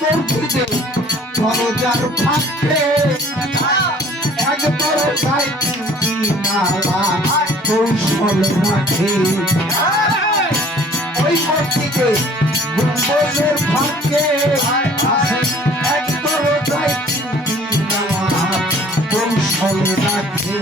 মসজিদে দরজার ফাঁকে এক দরজায় তিনটি মালা কৌশল রাখে ওই মসজিদে গুম্বজের ফাঁকে এক দরজায় তিনটি মালা কৌশল রাখে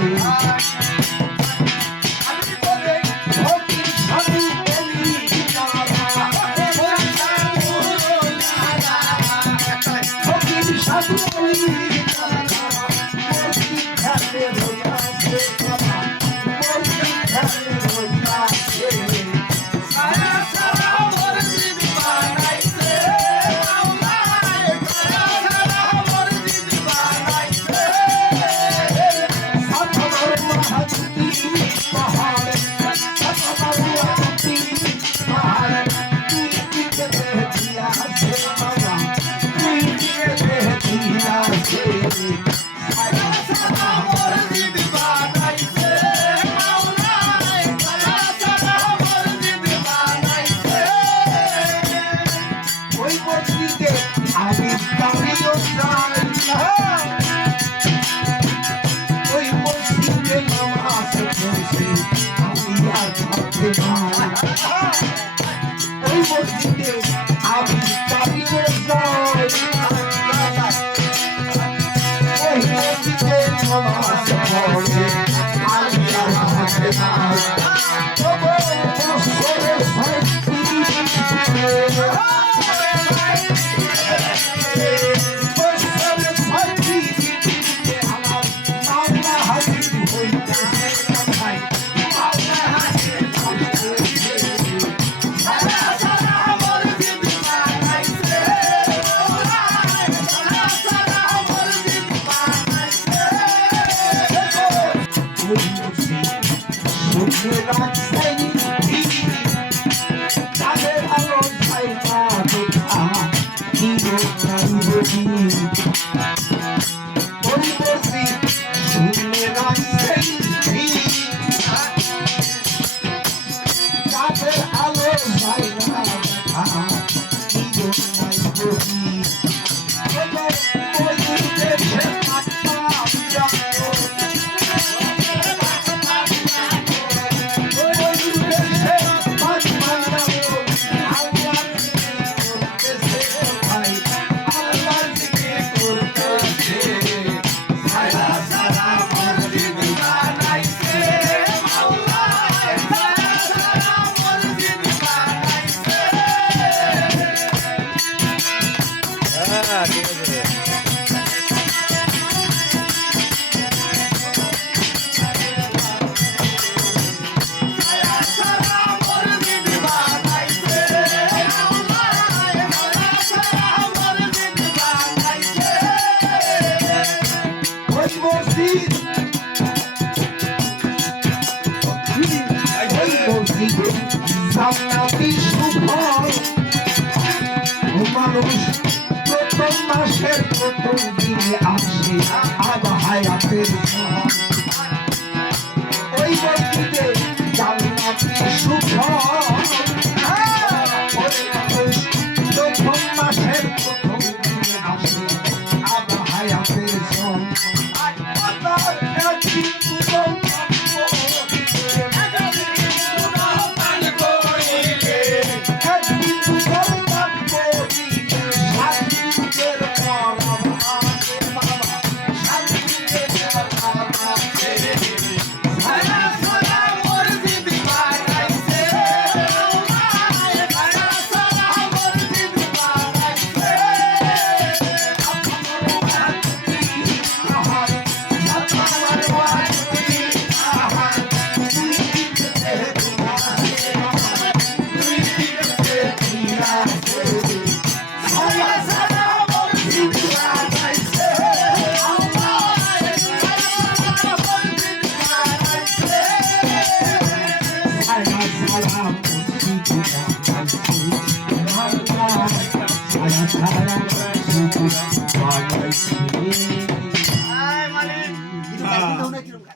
ওই মসজিদে আমি কাবিরে যাই ওই মসজিদে নামাজ পড়ে আমি আর হাতে নাই তবে বছরে মানুষ প্রথম মাসের প্রথম দিনে আসে আবহাওয়াতের ওই মসজিদে জান্নাতি শুভ প্রথম মাসের প্রথম দিনে আসে আবহাওয়াতের I